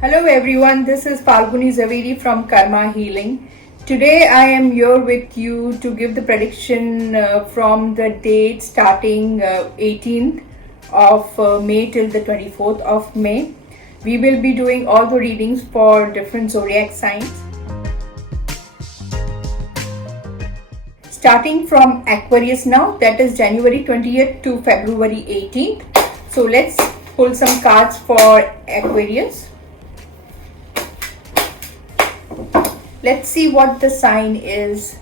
Hello everyone, this is Falguni Zaveri from Karma Healing. Today I am here with you to give the prediction from the date starting 18th of May till the 24th of May. We will be doing all the readings for different zodiac signs. Starting from Aquarius now, that is January 20th to February 18th. So let's pull some cards for Aquarius. Let's see what the sign is.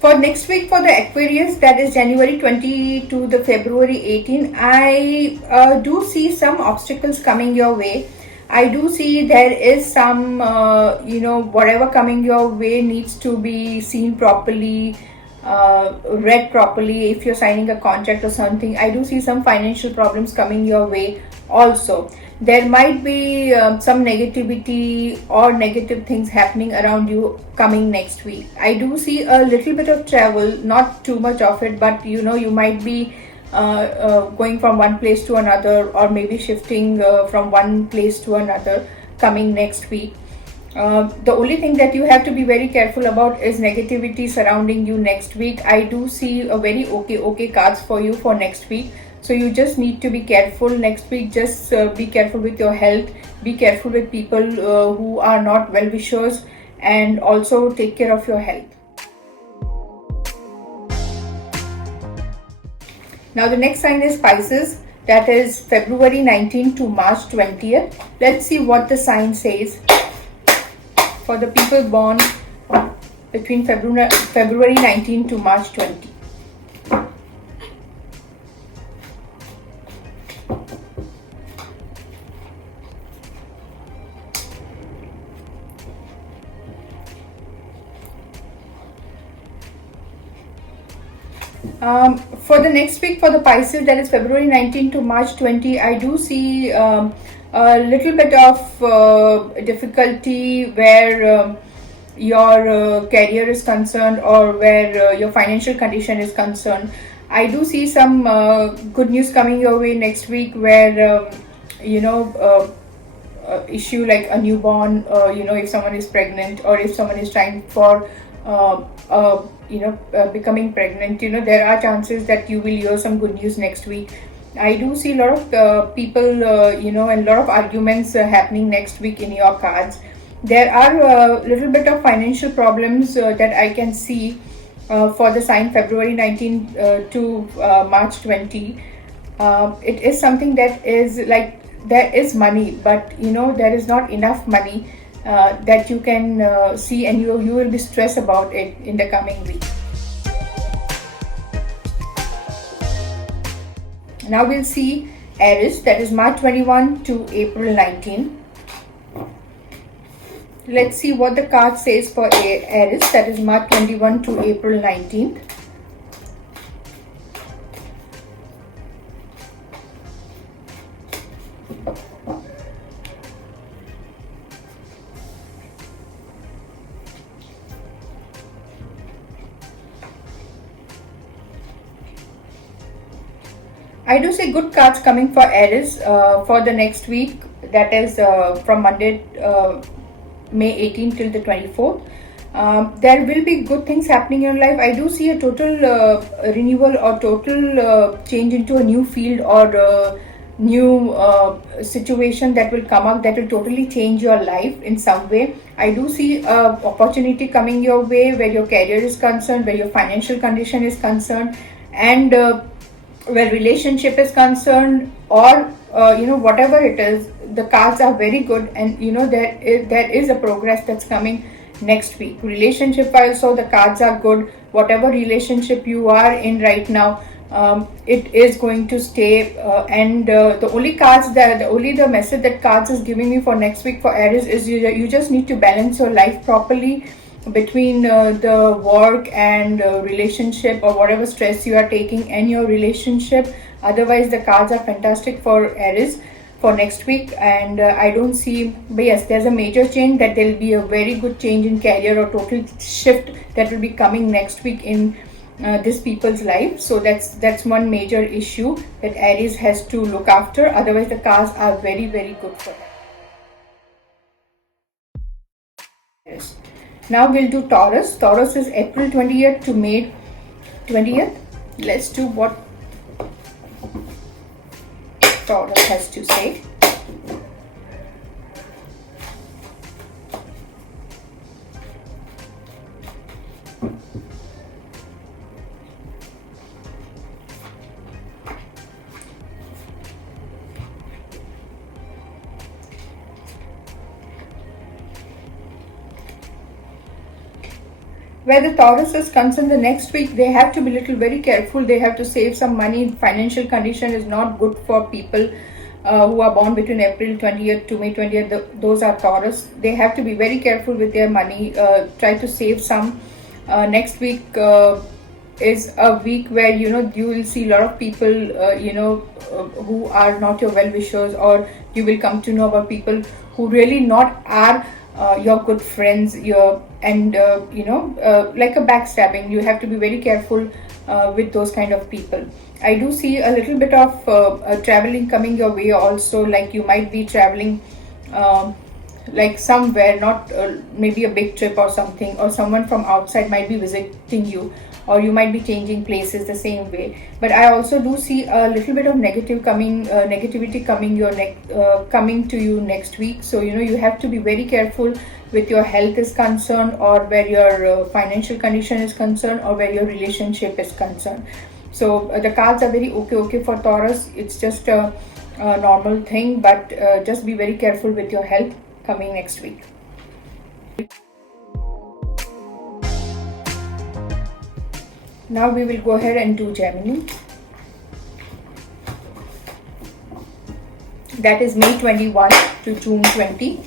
For next week for the Aquarius, that is January 20 to the February 18, I do see some obstacles coming your way. I do see there is some, whatever coming your way needs to be seen properly, read properly. If you're signing a contract or something, I do see some financial problems coming your way also. There might be some negativity or negative things happening around you coming next week. I do see a little bit of travel, not too much of it, but you might be going from one place to another, or maybe shifting from one place to another coming next week. The only thing that you have to be very careful about is negativity surrounding you next week. I do see a very okay cards for you for next week. So you just need to be careful next week. Just be careful with your health. Be careful with people who are not well-wishers, and also take care of your health. Now the next sign is Pisces. That is February 19 to March 20th. Let's see what the sign says for the people born between February 19 to March 20. For the next week for the Pisces, that is February 19 to March 20, I do see a little bit of difficulty where your career is concerned, or where your financial condition is concerned. I do see some good news coming your way next week, where issue like a newborn, if someone is pregnant, or if someone is trying for becoming pregnant, there are chances that you will hear some good news next week. I do see a lot of people, and a lot of arguments happening next week in your cards. There are a little bit of financial problems that I can see for the sign February 19 to March 20. It is something that is like, there is money, but there is not enough money that you can see, and you will be stressed about it in the coming week. Now we'll see Aries, that is March 21 to April 19. Let's see what the card says for Aries, that is March 21 to April 19th. I do see good cards coming for Aries for the next week, that is from Monday, May 18 till the 24th. There will be good things happening in your life. I do see a total renewal, or total change into a new field, or new situation that will come up, that will totally change your life in some way. I do see opportunity coming your way, where your career is concerned, where your financial condition is concerned, and where relationship is concerned, or whatever it is. The cards are very good, and there is a progress that's coming next week. Relationship also, the cards are good. Whatever relationship you are in right now, it is going to stay, and the only message that cards is giving me for next week for Aries is you just need to balance your life properly between the work and relationship, or whatever stress you are taking, and your relationship. Otherwise, the cards are fantastic for Aries for next week, and I don't see, but yes, there's a major change, that there'll be a very good change in career, or total shift that will be coming next week in this people's life. So that's one major issue that Aries has to look after. Otherwise, the cards are very, very good for them. Yes. Now we'll do Taurus. Taurus is April 20th to May 20th. Let's do what Taurus has to say. Where the Taurus is concerned, the next week they have to be little very careful. They have to save some money. Financial condition is not good for people who are born between April 20th to May 20th. Those are Taurus. They have to be very careful with their money. Try to save some. Next week is a week where you will see a lot of people who are not your well-wishers, or you will come to know about people who really not are your good friends, like a backstabbing. You have to be very careful with those kind of people. I do see a little bit of traveling coming your way also, like you might be traveling like somewhere, not maybe a big trip or something, or someone from outside might be visiting you, or you might be changing places the same way. But I also do see a little bit of negativity coming to you next week. So you have to be very careful with your health is concerned, or where your financial condition is concerned, or where your relationship is concerned. So the cards are very okay for Taurus. It's just a normal thing, but just be very careful with your health coming next week. Now we will go ahead and do Gemini. That is May 21 to June 20.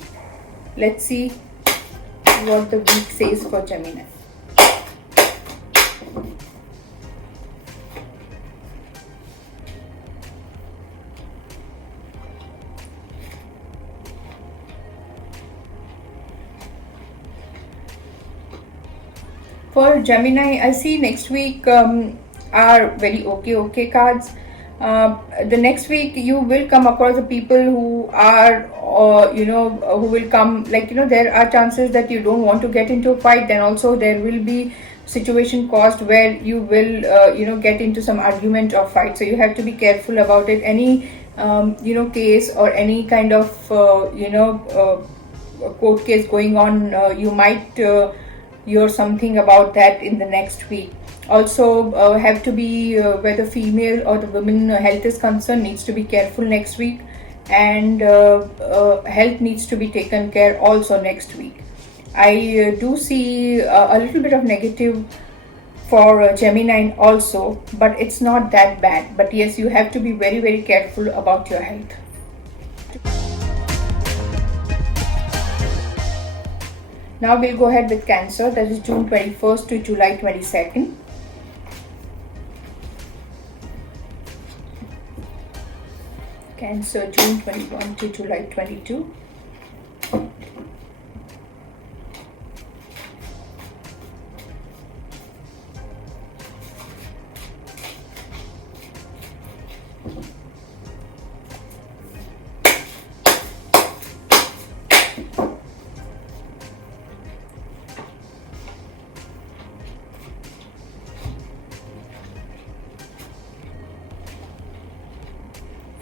Let's see what the week says for Gemini. For Gemini, I see next week are very okay cards. The next week you will come across the people who are who will come, there are chances that you don't want to get into a fight. Then also there will be situation caused where you will get into some argument or fight. So you have to be careful about it. Any case or any kind of court case going on, you might hear something about that in the next week. Also have to be where the female or the women health is concerned, needs to be careful next week, and health needs to be taken care also next week. I do see a little bit of negative for Gemini also, but it's not that bad. But yes, you have to be very careful about your health. Now we'll go ahead with Cancer. That is June 21st to July 22nd. Cancer, June 21 to July 22.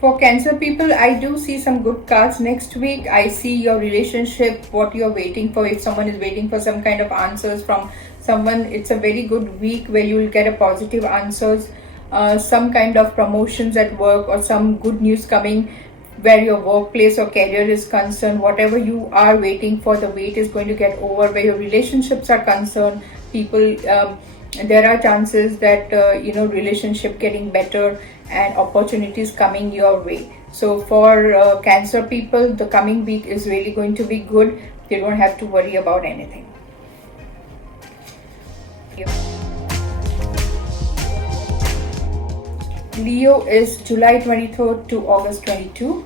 For Cancer people, I do see some good cards next week. I see your relationship, what you're waiting for. If someone is waiting for some kind of answers from someone, it's a very good week where you will get a positive answers, some kind of promotions at work, or some good news coming where your workplace or career is concerned. Whatever you are waiting for, the wait is going to get over. Where your relationships are concerned, people, there are chances that relationship getting better and opportunities coming your way. So for Cancer people, the coming week is really going to be good. You don't have to worry about anything. Leo is July 23rd to August 22.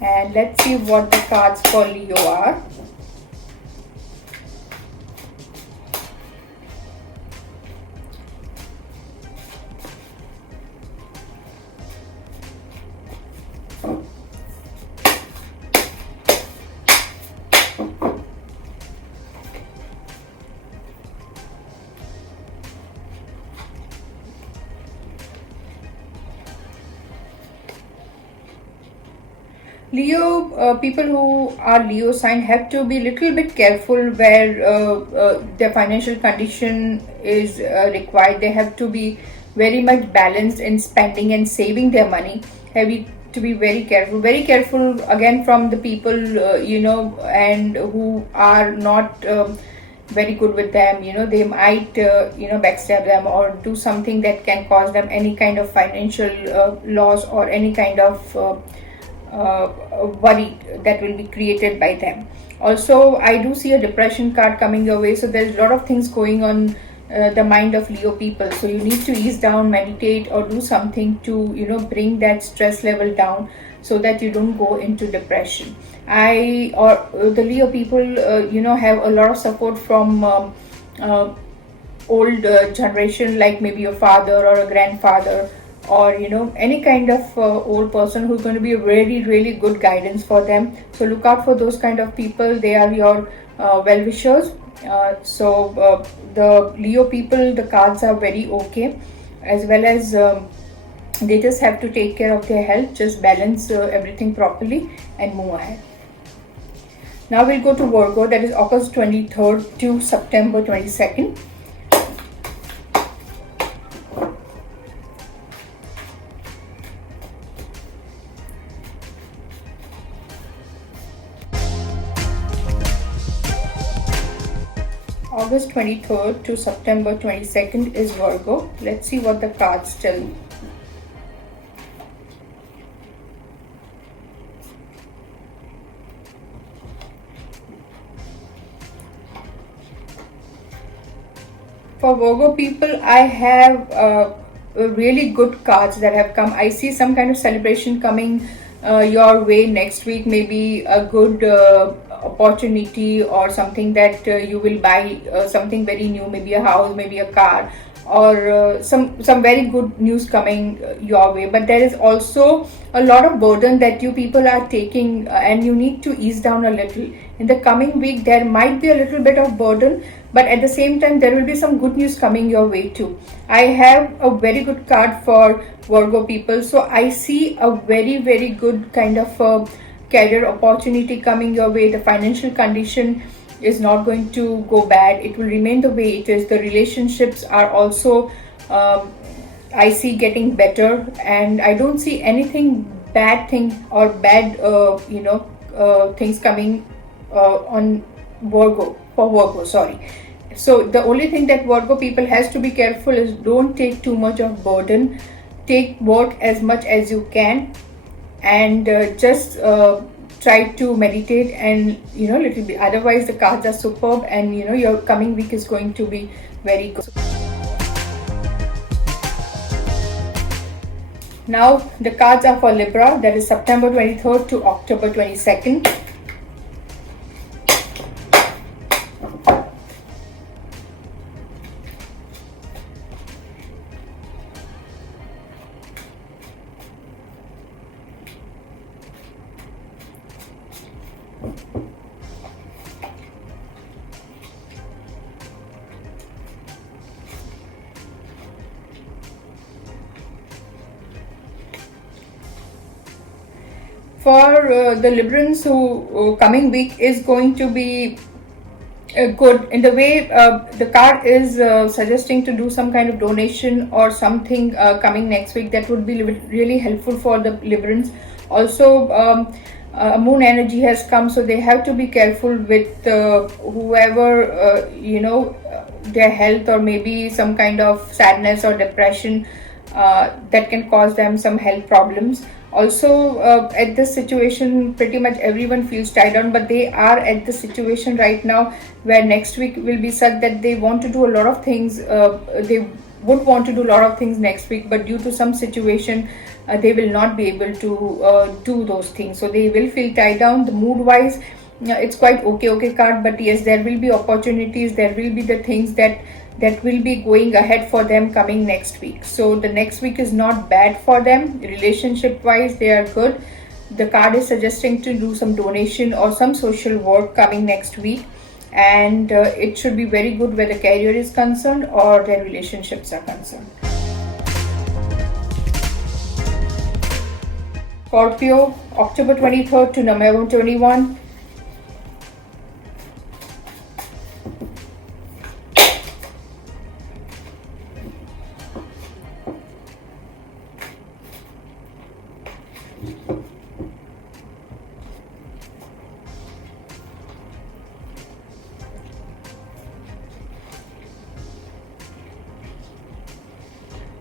And let's see what the cards for Leo are. Leo, people who are Leo sign have to be little bit careful where their financial condition is required. They have to be very much balanced in spending and saving their money. To be very careful again from the people and who are not very good with them. They might backstab them or do something that can cause them any kind of financial loss or any kind of worry that will be created by them. Also, I do see a depression card coming your way, so there's a lot of things going on the mind of Leo people. So you need to ease down, meditate, or do something to bring that stress level down so that you don't go into depression. The Leo people have a lot of support from old generation, like maybe a father or a grandfather, or any kind of old person who's going to be a really really good guidance for them. So look out for those kind of people. They are your well wishers. The Leo people, the cards are very okay, as well as they just have to take care of their health, just balance everything properly and move ahead. Now we'll go to Virgo, that is August 23rd to September 22nd. August 23rd to September 22nd is Virgo. Let's see what the cards tell me. For Virgo people, I have really good cards that have come. I see some kind of celebration coming your way next week, maybe a good opportunity or something that you will buy something very new, maybe a house, maybe a car, or some very good news coming your way. But there is also a lot of burden that you people are taking, and you need to ease down a little. In the coming week, there might be a little bit of burden, but at the same time there will be some good news coming your way too. I have a very good card for Virgo people, so I see a very good kind of career opportunity coming your way. The financial condition is not going to go bad, it will remain the way it is. The relationships are also I see getting better, and I don't see anything bad thing or bad things coming on Virgo, sorry. So the only thing that Virgo people has to be careful is don't take too much of burden. Take work as much as you can, and just try to meditate and little bit. Otherwise, the cards are superb, and your coming week is going to be very good. Now the cards are for Libra, that is September 23rd to October 22nd. For the Librans, who coming week is going to be good in the way the card is suggesting to do some kind of donation or something coming next week. That would be really helpful for the Librans. Also, moon energy has come, so they have to be careful with whoever their health, or maybe some kind of sadness or depression that can cause them some health problems. Also, at this situation, pretty much everyone feels tied down, but they are at the situation right now where next week will be such that they want to do a lot of things. They would want to do a lot of things next week, but due to some situation, they will not be able to do those things. So they will feel tied down. The mood wise, it's quite okay card, but yes, there will be opportunities. There will be the things that will be going ahead for them coming next week. So the next week is not bad for them. Relationship wise, they are good. The card is suggesting to do some donation or some social work coming next week, and it should be very good where the career is concerned or their relationships are concerned. Scorpio, October 23rd to November 21.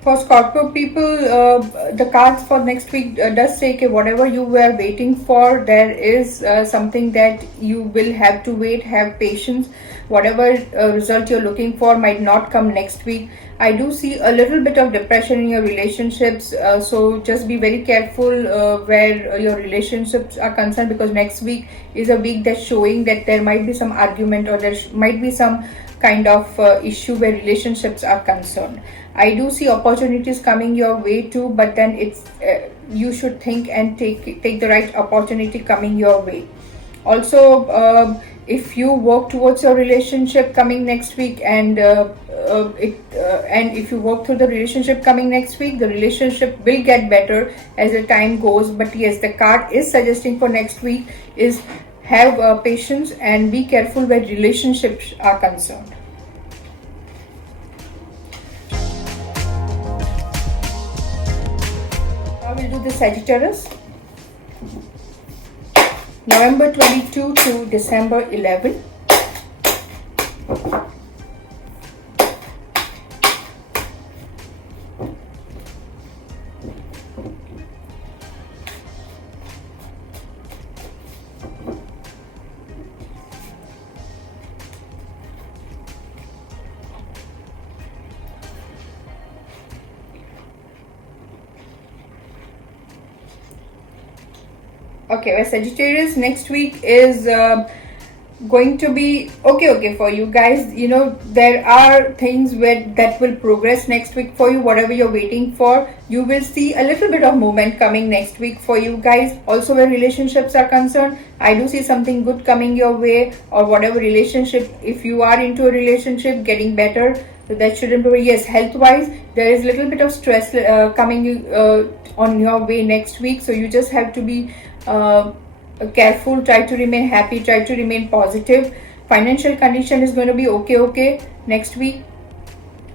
For Scorpio people, the cards for next week does say that whatever you were waiting for, there is something that you will have to wait, have patience. Whatever result you're looking for might not come next week. I do see a little bit of depression in your relationships, so just be very careful where your relationships are concerned, because next week is a week that's showing that there might be some argument, or there might be some kind of issue where relationships are concerned. I do see opportunities coming your way too, but then it's you should think and take the right opportunity coming your way. Also, if you work towards your relationship coming next week, and if you work through the relationship coming next week, the relationship will get better as the time goes. But yes, the card is suggesting for next week is have patience and be careful where relationships are concerned. Now we'll do the Sagittarius. November 22 to December 11. Okay, well, Sagittarius, next week is going to be okay for you guys. You know, there are things that will progress next week for you. Whatever you're waiting for, you will see a little bit of movement coming next week for you guys. Also, where relationships are concerned, I do see something good coming your way, or whatever relationship, if you are into a relationship, getting better. So that shouldn't be. Yes, health wise, there is a little bit of stress coming on your way next week, so you just have to be careful. Try to remain happy, try to remain positive. Financial condition is going to be okay next week.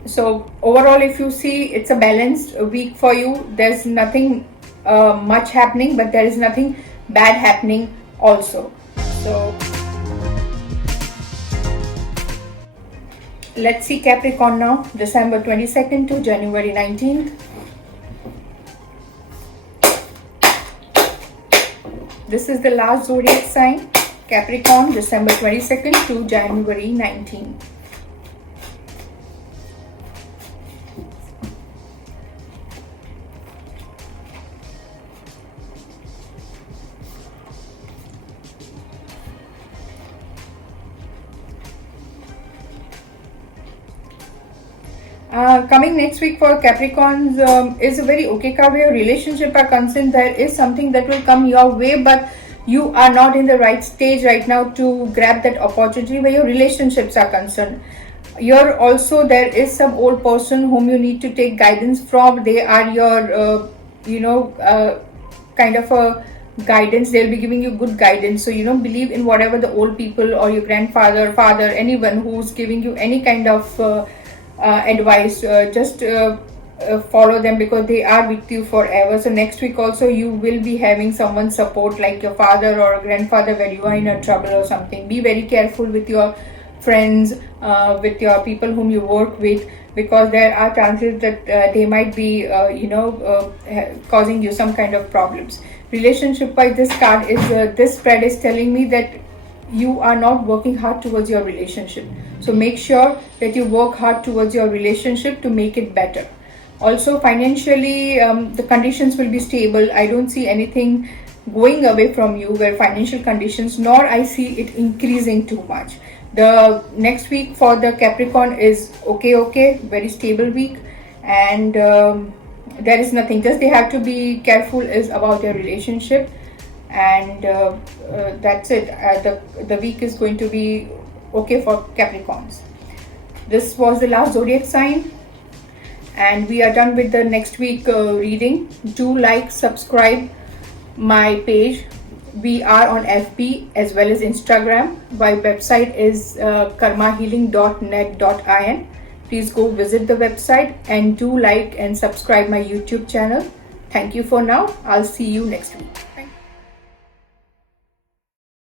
So overall, if you see, it's a balanced week for you. There's nothing much happening, but there is nothing bad happening also. So let's see Capricorn now, December 22nd to January 19th. This is the last zodiac sign, Capricorn, December 22nd to January 19th. Coming next week for Capricorns is a very okay card. Where your relationship are concerned, there is something that will come your way, but you are not in the right stage right now to grab that opportunity where your relationships are concerned. You're also, there is some old person whom you need to take guidance from. They are your kind of a guidance. They'll be giving you good guidance, so believe in whatever the old people or your grandfather, father, anyone who's giving you any kind of advice, just follow them, because they are with you forever. So next week also you will be having someone's support, like your father or grandfather, where you are in a trouble or something. Be very careful with your friends, with your people whom you work with, because there are chances that they might be causing you some kind of problems. Relationship wise, this card is this spread is telling me that you are not working hard towards your relationship. So make sure that you work hard towards your relationship to make it better. Also financially, the conditions will be stable. I don't see anything going away from you where financial conditions, nor I see it increasing too much. The next week for the Capricorn is okay, very stable week, and there is nothing, just they have to be careful is about their relationship, and that's it. The week is going to be okay for Capricorns. This was the last zodiac sign, and we are done with the next week reading. Do like, subscribe, my page. We are on FB as well as Instagram. My website is karmahealing.net.in. Please go visit the website and do like and subscribe my YouTube channel. Thank you for now. I'll see you next week.